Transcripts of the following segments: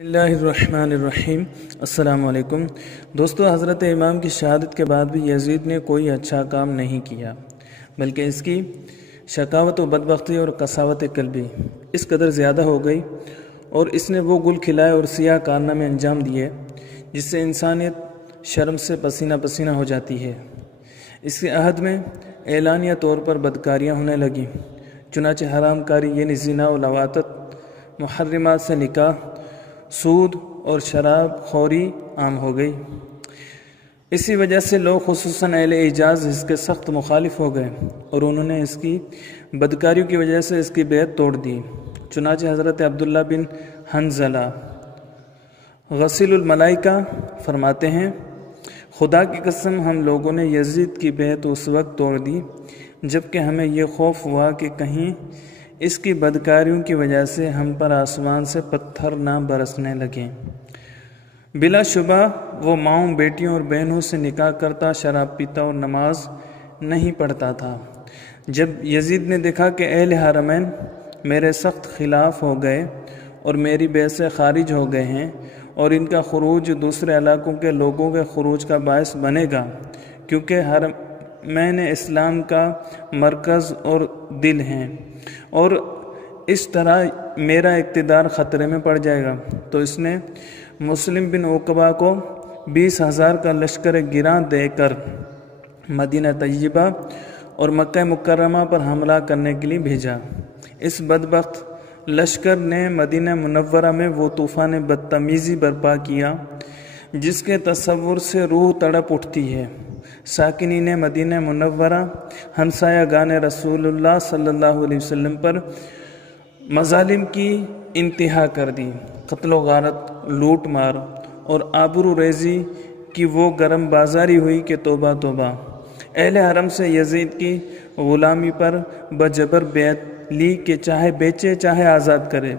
بسم اللہ الرحمن الرحیم۔ السلام علیکم دوستو، حضرت امام کی شہادت کے بعد بھی یزید نے کوئی اچھا کام نہیں کیا، بلکہ اس کی شقاوت و بدبختی اور قساوت قلبی اس قدر زیادہ ہو گئی اور اس نے وہ گل کھلائے اور سیاہ کارنامے انجام دیے جس سے انسانیت شرم سے پسینہ پسینہ ہو جاتی ہے۔ اس کے عہد میں اعلانیہ طور پر بدکاریاں ہونے لگیں، چنانچہ حرام کاری یعنی زنا و لواطت، محرمات سے نکاح، سود اور شراب خوری عام ہو گئی۔ اسی وجہ سے لوگ خصوصاً اہل حجاز اس کے سخت مخالف ہو گئے اور انہوں نے اس کی بدکاریوں کی وجہ سے اس کی بیعت توڑ دی۔ چنانچہ حضرت عبداللہ بن حنظلہ غسیل الملائکہ فرماتے ہیں، خدا کی قسم ہم لوگوں نے یزید کی بیعت اس وقت توڑ دی جبکہ ہمیں یہ خوف ہوا کہ کہیں اس کی بدکاریوں کی وجہ سے ہم پر آسمان سے پتھر نہ برسنے لگیں۔ بلا شبہ وہ ماؤں، بیٹیوں اور بہنوں سے نکاح کرتا، شراب پیتا اور نماز نہیں پڑھتا تھا۔ جب یزید نے دیکھا کہ اہل حرمین میرے سخت خلاف ہو گئے اور میری بیعت سے خارج ہو گئے ہیں اور ان کا خروج دوسرے علاقوں کے لوگوں کے خروج کا باعث بنے گا، کیونکہ حرمین اسلام کا مرکز اور دل ہیں اور اس طرح میرا اقتدار خطرے میں پڑ جائے گا، تو اس نے مسلم بن عقبہ کو 20,000 کا لشکر گراں دے کر مدینہ طیبہ اور مکہ مکرمہ پر حملہ کرنے کے لیے بھیجا۔ اس بدبخت لشکر نے مدینہ منورہ میں وہ طوفان بدتمیزی برپا کیا جس کے تصور سے روح تڑپ اٹھتی ہے۔ ساکنین مدینہ منورہ ہمسایہ گان رسول اللہ صلی اللہ علیہ وسلم پر مظالم کی انتہا کر دی۔ قتل و غارت، لوٹ مار اور آبرو ریزی کی وہ گرم بازاری ہوئی کہ توبہ توبہ۔ اہل حرم سے یزید کی غلامی پر بجبر بیعت لی کہ چاہے بیچے چاہے آزاد کرے۔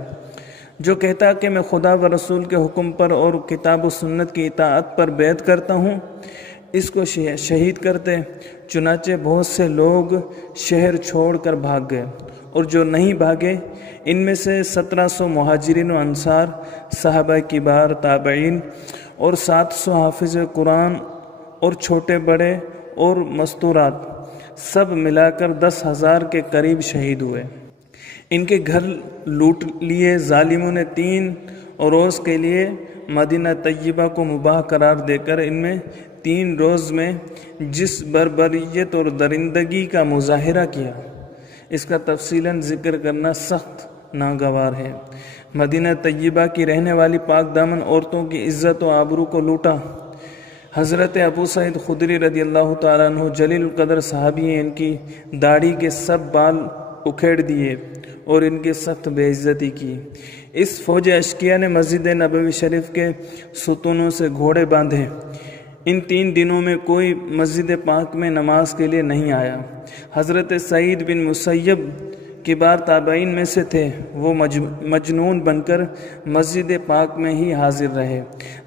جو کہتا کہ میں خدا و رسول کے حکم پر اور کتاب و سنت کی اطاعت پر بیعت کرتا ہوں، اس کو شہید کرتے۔ چنانچہ بہت سے لوگ شہر چھوڑ کر بھاگ گئے، اور جو نہیں بھاگے ان میں سے 1700 مہاجرین و انصار، صحابہ کبار، تابعین اور 700 حافظ قرآن اور چھوٹے بڑے اور مستورات، سب ملا کر 10,000 کے قریب شہید ہوئے۔ ان کے گھر لوٹ لیے۔ ظالموں نے 3 روز کے لیے مدینہ طیبہ کو مباح قرار دے کر ان میں 3 روز میں جس بربریت اور درندگی کا مظاہرہ کیا، اس کا تفصیلاً ذکر کرنا سخت ناگوار ہے۔ مدینہ طیبہ کی رہنے والی پاک دامن عورتوں کی عزت و آبرو کو لوٹا۔ حضرت ابو سعید خدری رضی اللہ تعالیٰ عنہ جلیل القدر صحابی ہیں، ان کی داڑھی کے سب بال اکھیڑ دیے اور ان کی سخت بے عزتی کی۔ اس فوج اشقیاء نے مسجد نبوی شریف کے ستونوں سے گھوڑے باندھے۔ ان 3 دنوں میں کوئی مسجد پاک میں نماز کے لیے نہیں آیا۔ حضرت سعید بن مسیب کبار تابعین میں سے تھے، وہ مجنون بن کر مسجد پاک میں ہی حاضر رہے۔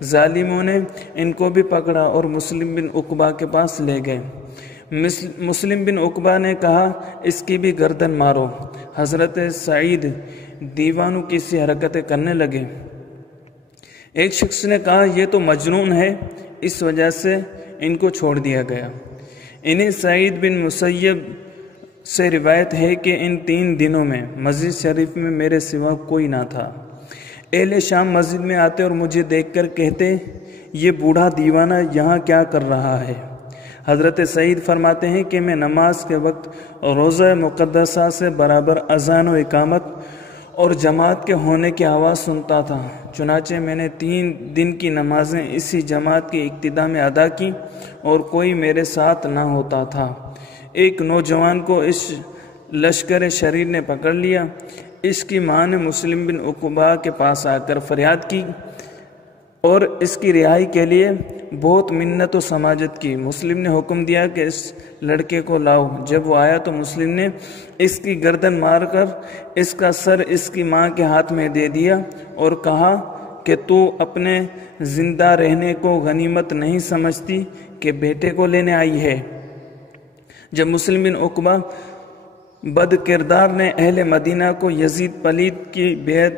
ظالموں نے ان کو بھی پکڑا اور مسلم بن عقبہ کے پاس لے گئے۔ مسلم بن عقبہ نے کہا، اس کی بھی گردن مارو۔ حضرت سعید دیوانوں کی سی حرکتیں کرنے لگے۔ ایک شخص نے کہا، یہ تو مجنون ہے، اس وجہ سے ان کو چھوڑ دیا گیا۔ انہیں سعید بن مسیب سے روایت ہے کہ ان 3 دنوں میں مسجد شریف میں میرے سوا کوئی نہ تھا۔ اہل شام مسجد میں آتے اور مجھے دیکھ کر کہتے، یہ بوڑھا دیوانہ یہاں کیا کر رہا ہے؟ حضرت سعید فرماتے ہیں کہ میں نماز کے وقت روضہ مقدسہ سے برابر اذان و اقامت اور جماعت کے ہونے کی آواز سنتا تھا۔ چنانچہ میں نے 3 دن کی نمازیں اسی جماعت کی اقتداء میں ادا کی اور کوئی میرے ساتھ نہ ہوتا تھا۔ ایک نوجوان کو اس لشکر شریر نے پکڑ لیا۔ اس کی ماں نے مسلم بن عقبہ کے پاس آ کر فریاد کی اور اس کی رہائی کے لیے بہت منت و سماجت کی۔ مسلم نے حکم دیا کہ اس لڑکے کو لاؤ۔ جب وہ آیا تو مسلم نے اس کی گردن مار کر اس کا سر اس کی ماں کے ہاتھ میں دے دیا اور کہا کہ تو اپنے زندہ رہنے کو غنیمت نہیں سمجھتی کہ بیٹے کو لینے آئی ہے۔ جب مسلم بن عقبہ بد کردار نے اہل مدینہ کو یزید پلید کی بیعت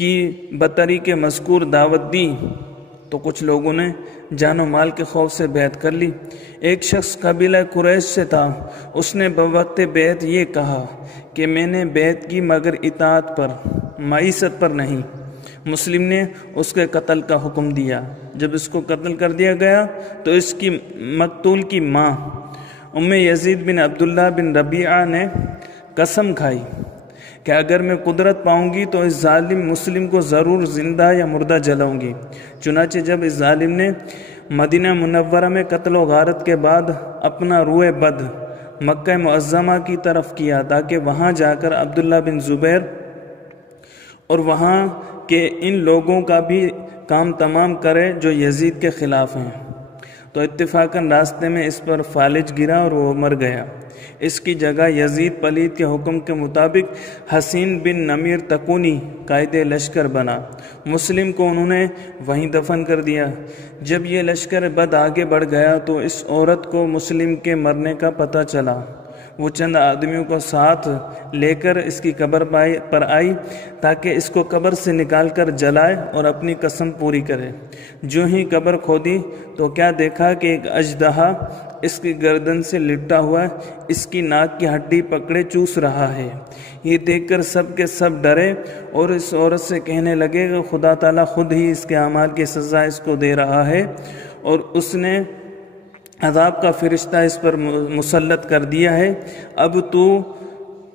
کی بطریق مذکور دعوت دی تو کچھ لوگوں نے جان و مال کے خوف سے بیعت کر لی۔ ایک شخص قبیلہ قریش سے تھا، اس نے بوقت بیعت یہ کہا کہ میں نے بیعت کی مگر اطاعت پر، معیشت پر نہیں۔ مسلم نے اس کے قتل کا حکم دیا۔ جب اس کو قتل کر دیا گیا تو اس کی مقتول کی ماں ام یزید بن عبداللہ بن ربیعہ نے قسم کھائی کہ اگر میں قدرت پاؤں گی تو اس ظالم مسلم کو ضرور زندہ یا مردہ جلاؤں گی۔ چنانچہ جب اس ظالم نے مدینہ منورہ میں قتل و غارت کے بعد اپنا روئے بد مکہ معظمہ کی طرف کیا تاکہ وہاں جا کر عبداللہ بن زبیر اور وہاں کہ ان لوگوں کا بھی کام تمام کرے جو یزید کے خلاف ہیں، تو اتفاقاً راستے میں اس پر فالج گرا اور وہ مر گیا۔ اس کی جگہ یزید پلید کے حکم کے مطابق حسین بن نمیر تکونی قائد لشکر بنا۔ مسلم کو انہوں نے وہیں دفن کر دیا۔ جب یہ لشکر بد آگے بڑھ گیا تو اس عورت کو مسلم کے مرنے کا پتہ چلا۔ وہ چند آدمیوں کو ساتھ لے کر اس کی قبر پر آئی تاکہ اس کو قبر سے نکال کر جلائے اور اپنی قسم پوری کرے۔ جو ہی قبر کھودی تو کیا دیکھا کہ ایک اژدہا اس کی گردن سے لپٹا ہوا اس کی ناک کی ہڈی پکڑے چوس رہا ہے۔ یہ دیکھ کر سب کے سب ڈرے اور اس عورت سے کہنے لگے کہ خدا تعالیٰ خود ہی اس کے اعمال کی سزا اس کو دے رہا ہے اور اس نے عذاب کا فرشتہ اس پر مسلط کر دیا ہے، اب تو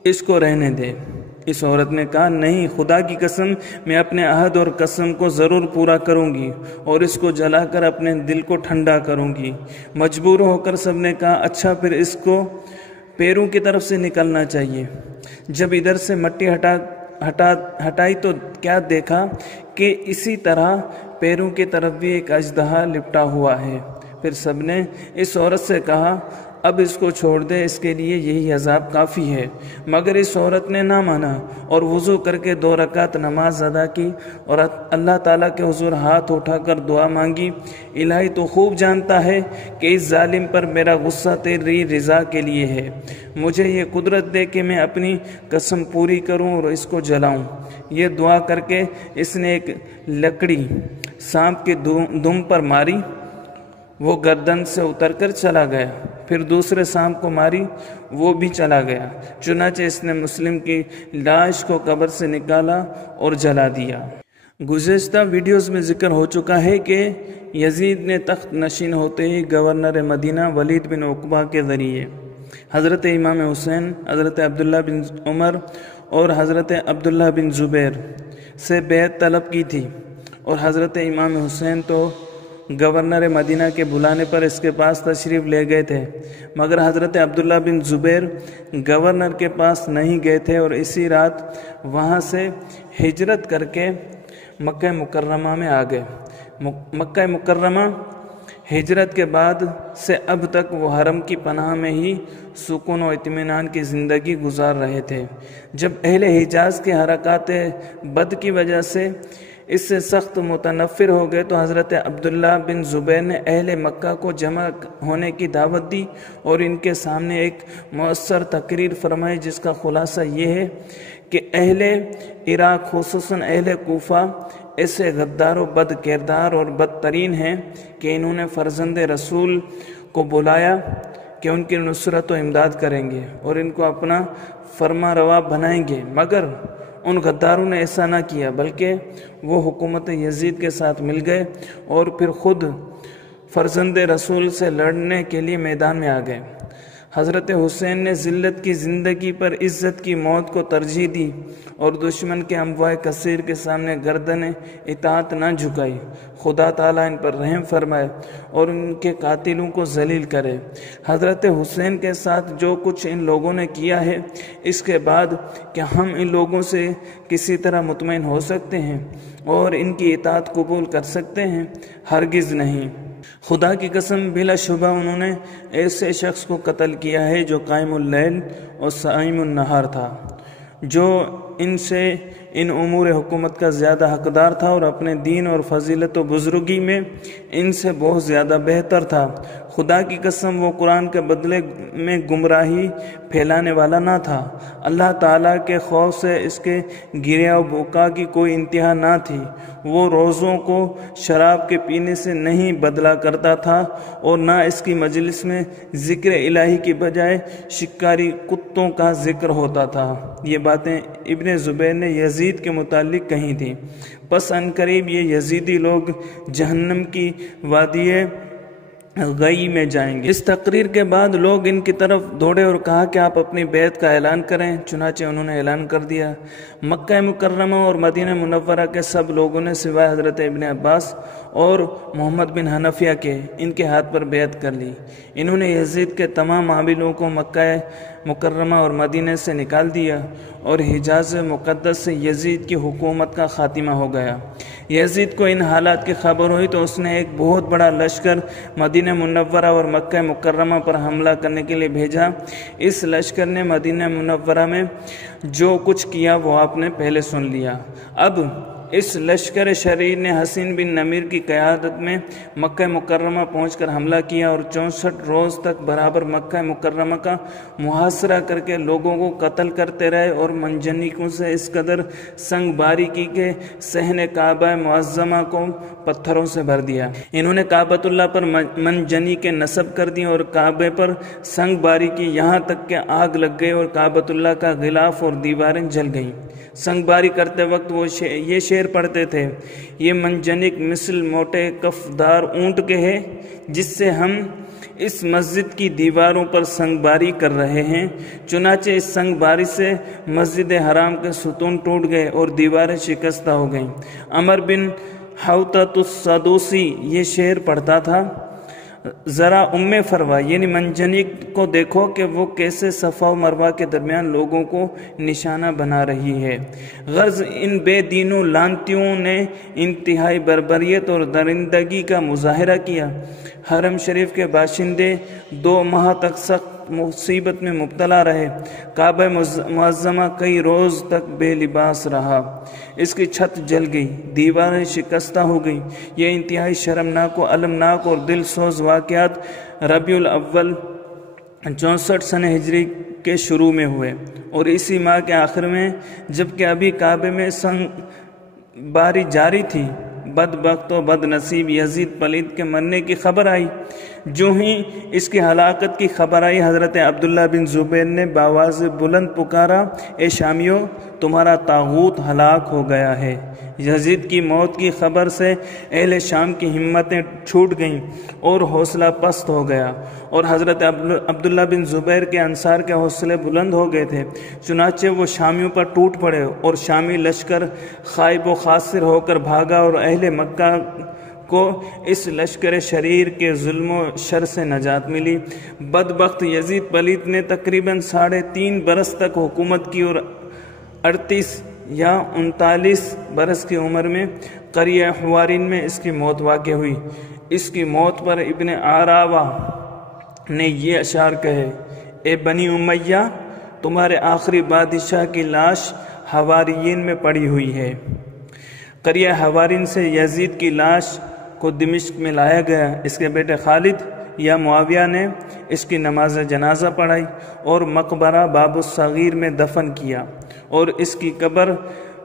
اس کو رہنے دے۔ اس عورت نے کہا نہیں، خدا کی قسم میں اپنے عہد اور قسم کو ضرور پورا کروں گی اور اس کو جلا کر اپنے دل کو ٹھنڈا کروں گی۔ مجبور ہو کر سب نے کہا اچھا پھر اس کو پیروں کی طرف سے نکلنا چاہیے۔ جب ادھر سے مٹی ہٹائی تو کیا دیکھا کہ اسی طرح پیروں کی طرف بھی ایک اژدہا لپٹا ہوا ہے۔ پھر سب نے اس عورت سے کہا اب اس کو چھوڑ دے، اس کے لیے یہی عذاب کافی ہے۔ مگر اس عورت نے نہ مانا اور وضو کر کے 2 رکعت نماز ادا کی اور اللہ تعالیٰ کے حضور ہاتھ اٹھا کر دعا مانگی، الہی تو خوب جانتا ہے کہ اس ظالم پر میرا غصہ تیری رضا کے لیے ہے، مجھے یہ قدرت دے کہ میں اپنی قسم پوری کروں اور اس کو جلاؤں۔ یہ دعا کر کے اس نے ایک لکڑی سانپ کے دم پر ماری، وہ گردن سے اتر کر چلا گیا۔ پھر دوسرے سانپ کو ماری، وہ بھی چلا گیا۔ چنانچہ اس نے مسلم کی لاش کو قبر سے نکالا اور جلا دیا۔ گزشتہ ویڈیوز میں ذکر ہو چکا ہے کہ یزید نے تخت نشین ہوتے ہی گورنر مدینہ ولید بن عقبہ کے ذریعے حضرت امام حسین، حضرت عبداللہ بن عمر اور حضرت عبداللہ بن زبیر سے بیعت طلب کی تھی، اور حضرت امام حسین تو گورنر مدینہ کے بلانے پر اس کے پاس تشریف لے گئے تھے، مگر حضرت عبداللہ بن زبیر گورنر کے پاس نہیں گئے تھے اور اسی رات وہاں سے ہجرت کر کے مکہ مکرمہ میں آ گئے۔ مکہ مکرمہ ہجرت کے بعد سے اب تک وہ حرم کی پناہ میں ہی سکون و اطمینان کی زندگی گزار رہے تھے۔ جب اہل حجاز کے حرکات بد کی وجہ سے اس سے سخت متنفر ہو گئے تو حضرت عبداللہ بن زبیر نے اہل مکہ کو جمع ہونے کی دعوت دی اور ان کے سامنے ایک مؤثر تقریر فرمائی، جس کا خلاصہ یہ ہے کہ اہل عراق خصوصاً اہل کوفہ ایسے غدار و بد کردار اور بدترین ہیں کہ انہوں نے فرزند رسول کو بلایا کہ ان کی نصرت و امداد کریں گے اور ان کو اپنا فرما روا بنائیں گے، مگر ان غداروں نے ایسا نہ کیا، بلکہ وہ حکومت یزید کے ساتھ مل گئے اور پھر خود فرزند رسول سے لڑنے کے لیے میدان میں آ گئے۔ حضرت حسین نے ذلت کی زندگی پر عزت کی موت کو ترجیح دی اور دشمن کے امواء کثیر کے سامنے گردن اطاعت نہ جھکائی۔ خدا تعالیٰ ان پر رحم فرمائے اور ان کے قاتلوں کو ذلیل کرے۔ حضرت حسین کے ساتھ جو کچھ ان لوگوں نے کیا ہے، اس کے بعد کیا ہم ان لوگوں سے کسی طرح مطمئن ہو سکتے ہیں اور ان کی اطاعت قبول کر سکتے ہیں؟ ہرگز نہیں۔ خدا کی قسم بلا شبہ انہوں نے ایسے شخص کو قتل کیا ہے جو قائم اللیل اور صائم النہار تھا، جو ان سے ان امور حکومت کا زیادہ حقدار تھا اور اپنے دین اور فضیلت و بزرگی میں ان سے بہت زیادہ بہتر تھا۔ خدا کی قسم وہ قرآن کے بدلے میں گمراہی پھیلانے والا نہ تھا۔ اللہ تعالیٰ کے خوف سے اس کے گریا و بکا کی کوئی انتہا نہ تھی۔ وہ روزوں کو شراب کے پینے سے نہیں بدلا کرتا تھا اور نہ اس کی مجلس میں ذکر الہی کی بجائے شکاری کتوں کا ذکر ہوتا تھا۔ یہ باتیں ابن زبیر نے یزید کے متعلق کہی تھیں۔ پس عنقریب یہ یزیدی لوگ جہنم کی وادی غی میں جائیں گے۔ اس تقریر کے بعد لوگ ان کی طرف دوڑے اور کہا کہ آپ اپنی بیعت کا اعلان کریں۔ چنانچہ انہوں نے اعلان کر دیا۔ مکہ مکرمہ اور مدینہ منورہ کے سب لوگوں نے سوائے حضرت ابن عباس اور محمد بن حنفیہ کے ان کے ہاتھ پر بیعت کر لی۔ انہوں نے یزید کے تمام عاملوں کو مکہ مکرمہ اور مدینہ سے نکال دیا اور حجاز مقدس سے یزید کی حکومت کا خاتمہ ہو گیا۔ یزید کو ان حالات کی خبر ہوئی تو اس نے ایک بہت بڑا لشکر مدینہ منورہ اور مکہ مکرمہ پر حملہ کرنے کے لیے بھیجا۔ اس لشکر نے مدینہ منورہ میں جو کچھ کیا وہ آپ نے پہلے سن لیا۔ اب اس لشکر شریر نے حسین بن نمیر کی قیادت میں مکہ مکرمہ پہنچ کر حملہ کیا اور 64 روز تک برابر مکہ مکرمہ کا محاصرہ کر کے لوگوں کو قتل کرتے رہے اور منجنیقوں سے اس قدر سنگ باری کی کہ صحن کعبہ معظمہ کو پتھروں سے بھر دیا۔ انہوں نے کعبۃ اللہ پر منجنی کے نصب کر دی اور کعبے پر سنگ باری کی یہاں تک کہ آگ لگ گئی اور کعبۃ اللہ کا غلاف اور دیواریں جل گئیں۔ سنگ باری کرتے وقت وہ یہ شعر پڑھتے تھے: یہ منجنیق مثل موٹے کفدار اونٹ کے ہے جس سے ہم اس مسجد کی دیواروں پر سنگ باری کر رہے ہیں۔ چنانچہ اس سنگ باری سے مسجد حرام کے ستون ٹوٹ گئے اور دیواریں شکستہ ہو گئیں۔ عمر بن حوطۃ السدوسی یہ شعر پڑھتا تھا: ذرا فروا یعنی منجنیق کو دیکھو کہ وہ کیسے صفا و مروہ کے درمیان لوگوں کو نشانہ بنا رہی ہے۔ غرض ان بے دینوں لانتیوں نے انتہائی بربریت اور درندگی کا مظاہرہ کیا۔ حرم شریف کے باشندے 2 ماہ تک سخت مصیبت میں مبتلا رہے۔ کعبہ معظمہ کئی روز تک بے لباس رہا، اس کی چھت جل گئی، دیواریں شکستہ ہو گئیں۔ یہ انتہائی شرمناک و المناک اور دل سوز واقعات ربیع الاول 64 سن ہجری کے شروع میں ہوئے اور اسی ماہ کے آخر میں، جبکہ ابھی کعبے میں سنگ باری جاری تھی، بدبخت و بد نصیب یزید پلید کے مرنے کی خبر آئی۔ جو ہی اس کی ہلاکت کی خبر آئی، حضرت عبداللہ بن زبیر نے بآواز بلند پکارا: اے شامیوں، تمہارا طاغوت ہلاک ہو گیا ہے۔ یزید کی موت کی خبر سے اہل شام کی ہمتیں چھوٹ گئیں اور حوصلہ پست ہو گیا، اور حضرت عبداللہ بن زبیر کے انصار کے حوصلے بلند ہو گئے تھے۔ چنانچہ وہ شامیوں پر ٹوٹ پڑے اور شامی لشکر خائب و خاسر ہو کر بھاگا اور اہل مکہ کو اس لشکر شریر کے ظلم و شر سے نجات ملی۔ بدبخت یزید پلید نے تقریباً 3.5 برس تک حکومت کی اور 38 یا 39 برس کی عمر میں قریہ حوارین میں اس کی موت واقع ہوئی۔ اس کی موت پر ابن عراوہ نے یہ اشعار کہے: اے بنی امیہ، تمہارے آخری بادشاہ کی لاش حواریین میں پڑی ہوئی ہے۔ قریہ حوارین سے یزید کی لاش کو دمشق میں لایا گیا۔ اس کے بیٹے خالد یا معاویہ نے اس کی نماز جنازہ پڑھائی اور مقبرہ باب الصغیر میں دفن کیا، اور اس کی قبر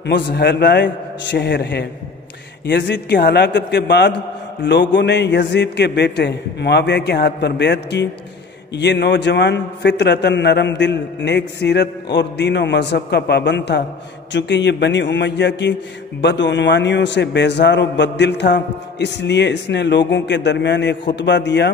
مزحلہ شہر ہے۔ یزید کی ہلاکت کے بعد لوگوں نے یزید کے بیٹے معاویہ کے ہاتھ پر بیعت کی۔ یہ نوجوان فطرتاً نرم دل، نیک سیرت اور دین و مذہب کا پابند تھا۔ چونکہ یہ بنی امیہ کی بدعنوانیوں سے بیزار و بددل تھا، اس لیے اس نے لوگوں کے درمیان ایک خطبہ دیا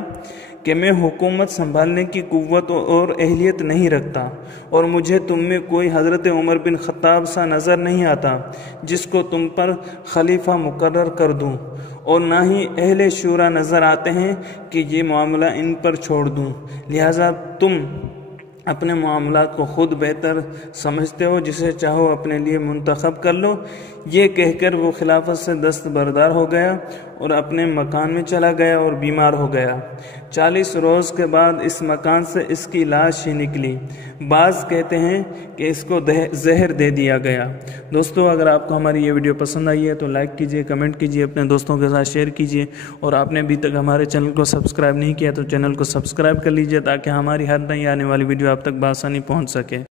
کہ میں حکومت سنبھالنے کی قوت اور اہلیت نہیں رکھتا، اور مجھے تم میں کوئی حضرت عمر بن خطاب سا نظر نہیں آتا جس کو تم پر خلیفہ مقرر کر دوں، اور نہ ہی اہل شورا نظر آتے ہیں کہ یہ معاملہ ان پر چھوڑ دوں، لہٰذا تم اپنے معاملات کو خود بہتر سمجھتے ہو، جسے چاہو اپنے لیے منتخب کر لو۔ یہ کہہ کر وہ خلافت سے دستبردار ہو گیا اور اپنے مکان میں چلا گیا اور بیمار ہو گیا۔ 40 روز کے بعد اس مکان سے اس کی لاش ہی نکلی۔ بعض کہتے ہیں کہ اس کو زہر دے دیا گیا۔ دوستو اگر آپ کو ہماری یہ ویڈیو پسند آئی ہے تو لائک کیجئے، کمنٹ کیجئے، اپنے دوستوں کے ساتھ شیئر کیجئے، اور آپ نے ابھی تک ہمارے چینل کو سبسکرائب نہیں کیا تو چینل کو سبسکرائب کر لیجئے تاکہ ہماری ہر نئی آنے والی ویڈیو آپ تک بآسانی پہنچ سکے۔